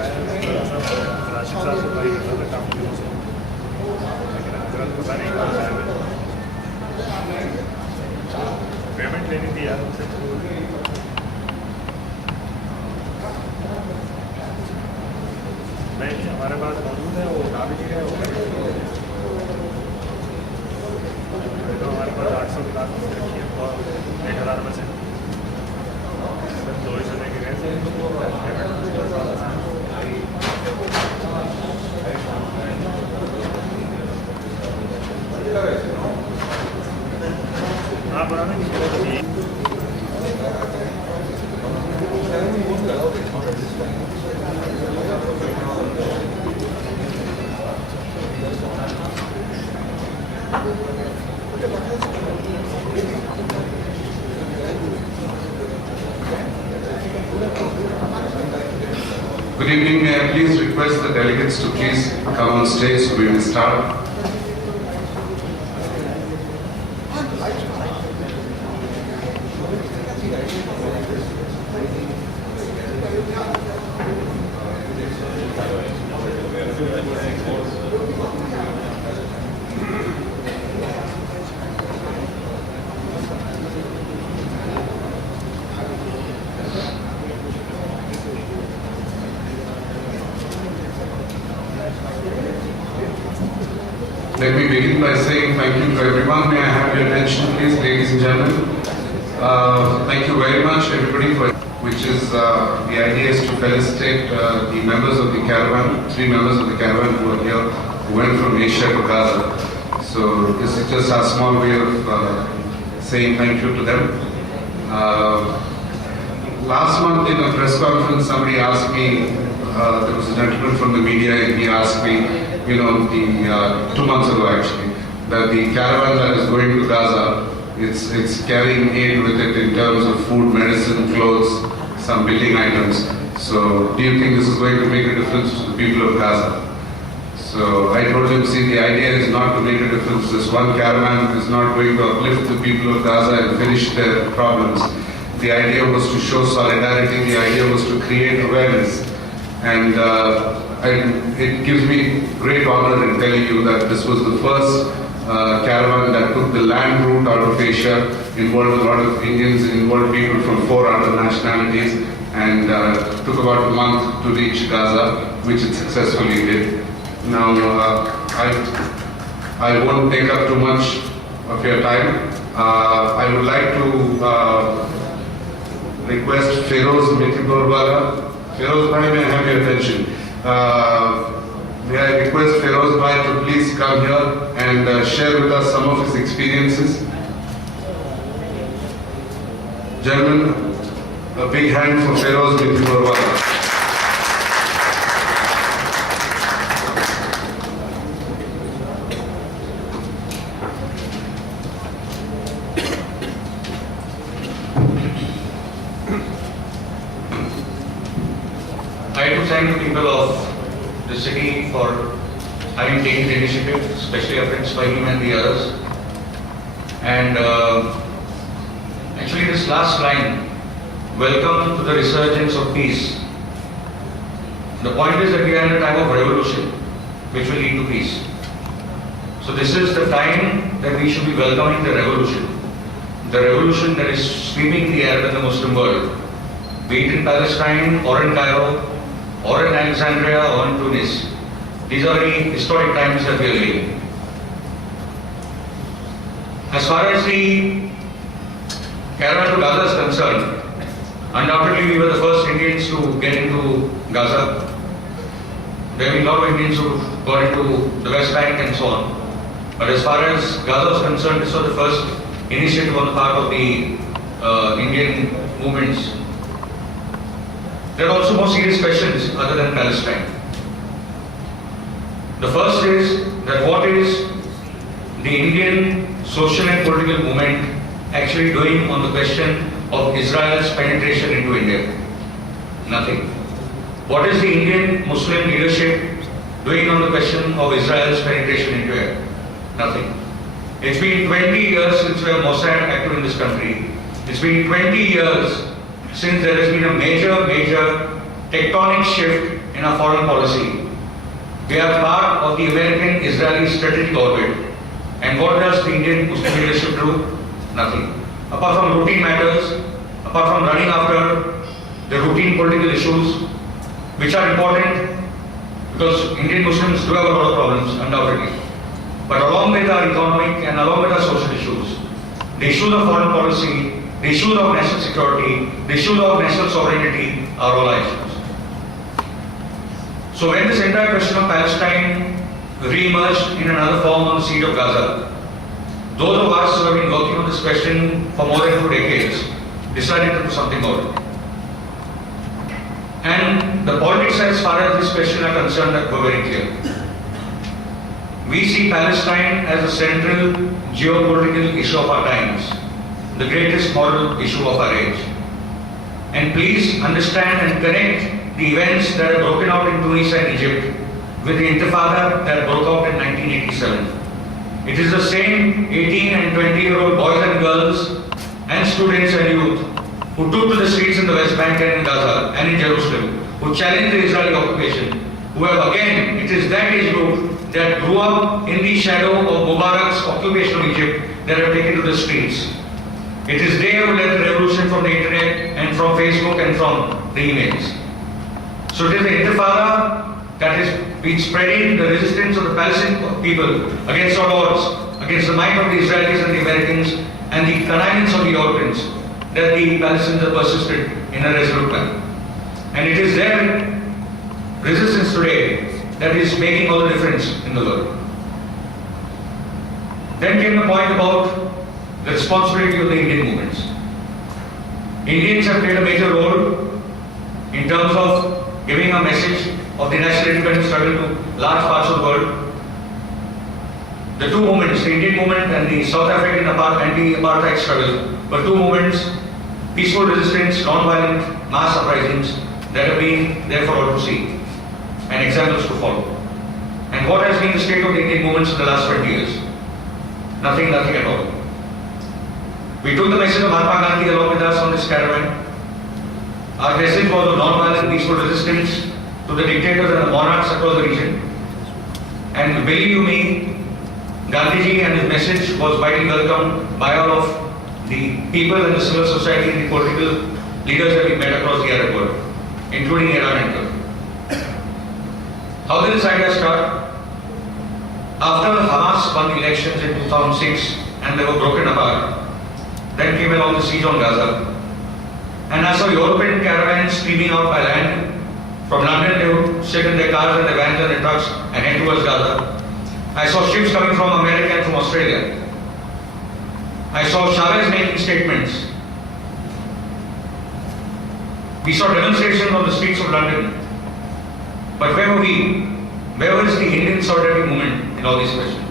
राशिद साहब से भाई कर रहा था काम की से, लेकिन तुरंत पता नहीं कहाँ से पेमेंट लेनी थी यार उनसे। नहीं हमारे पास मौजूद है, वो उठा भी नहीं रहे, वो तो हमारे पास 800 की लाख रखी है और 1000 में से 200 लेके गए थे। हाँ बनाने की Good evening. May I please request the delegates to please come on stage so we will start. Let me begin by saying thank you to everyone. May I have your attention, please, ladies and gentlemen. Thank you very much, everybody, for which is the idea is to felicitate the members of the caravan, 3 members of the caravan who are here, who went from Asia to Gaza. So this is just a small way of saying thank you to them. Last month in a press conference, somebody asked me, there was a gentleman from the media, and he asked me, 2 months ago actually, that the caravan that is going to Gaza, it's carrying aid with it in terms of food, medicine, clothes, some building items. So do you think this is going to make a difference to the people of Gaza? So I told him, see, the idea is not to make a difference. This one caravan is not going to uplift the people of Gaza and finish their problems. The idea was to show solidarity, the idea was to create awareness. And it gives me great honor in telling you that this was the first caravan that took the land route out of Asia, involved a lot of Indians, involved people from 4 other nationalities, and took about a month to reach Gaza, which it successfully did. Now, I won't take up too much of your time. I would like to request Feroz Mithiborwala. Feroz Bhai, may I have your attention? May I request Feroz Bhai to please come here and share with us some of his experiences. Gentlemen, a big hand for Feroz Mithiborwala. I like to thank the people of the city for having taken the initiative, especially offense by him and the others. And actually this last line, welcome to the resurgence of peace. The point is that we are in a time of revolution, which will lead to peace. So this is the time that we should be welcoming the revolution that is sweeping the air in the Muslim world, be it in Palestine or in Cairo, or in Alexandria or in Tunis. These are the historic times that we are living. As far as the caravan to Gaza is concerned, undoubtedly we were the first Indians to get into Gaza. There have been a lot of Indians who got into the West Bank and so on. But as far as Gaza is concerned, this was the first initiative on the part of the Indian movements. There are also more serious questions other than Palestine. The first is that what is the Indian social and political movement actually doing on the question of Israel's penetration into India? Nothing. What is the Indian Muslim leadership doing on the question of Israel's penetration into India? Nothing. It's been 20 years since we have Mossad active in this country. It's been 20 years since there has been a major tectonic shift in our foreign policy. We are part of the American-Israeli strategic orbit. And what does the Indian Muslim leadership do? Nothing. Apart from routine matters, apart from running after the routine political issues, which are important because Indian Muslims do have a lot of problems, undoubtedly. But along with our economic and along with our social issues, the issues of foreign policy, the issues of national security, the issues of national sovereignty are all our issues. So when this entire question of Palestine re-emerged in another form on the seat of Gaza, those of us who have been working on this question for more than 2 decades decided to do something about it. And the politics as far as this question are concerned were very clear. We see Palestine as a central geopolitical issue of our times, the greatest moral issue of our age. And please understand and connect the events that have broken out in Tunisia and Egypt with the Intifada that broke out in 1987. It is the same 18 and 20-year-old boys and girls and students and youth who took to the streets in the West Bank and in Gaza and in Jerusalem, who challenged the Israeli occupation, who have again, it is that age group that grew up in the shadow of Mubarak's occupation of Egypt that have taken to the streets. It is they who led the revolution from the internet and from Facebook and from the emails. So it is the Intifada that has been spreading the resistance of the Palestinian people against all odds, against the might of the Israelis and the Americans and the connivance of the Europeans, that the Palestinians have persisted in a resolute manner. And it is their resistance today that is making all the difference in the world. Then came the point about the responsibility of the Indian movements. Indians have played a major role in terms of giving a message of the national independence struggle to large parts of the world. The two movements, the Indian movement and the South African anti-apartheid struggle, were two movements, peaceful resistance, non-violent mass uprisings that have been there for all to see and examples to follow. And what has been the state of the Indian movements in the last 20 years? Nothing at all. We took the message of Mahatma Gandhi along with us on this caravan. Our message was of non-violent peaceful resistance to the dictators and the monarchs across the region. And believe you me, Gandhiji and his message was widely welcomed by all of the people in the civil society and the political leaders that we met across the Arab world, including Iran and Turkey. How did this idea start? After Hamas won the elections in 2006 and they were broken apart, then came along the siege on Gaza. And I saw European caravans streaming out by land. From London, they would sit in their cars and their vans and their trucks and head towards Gaza. I saw ships coming from America and from Australia. I saw Chavez making statements. We saw demonstrations on the streets of London. But where were we? Where was the Indian solidarity movement in all these questions?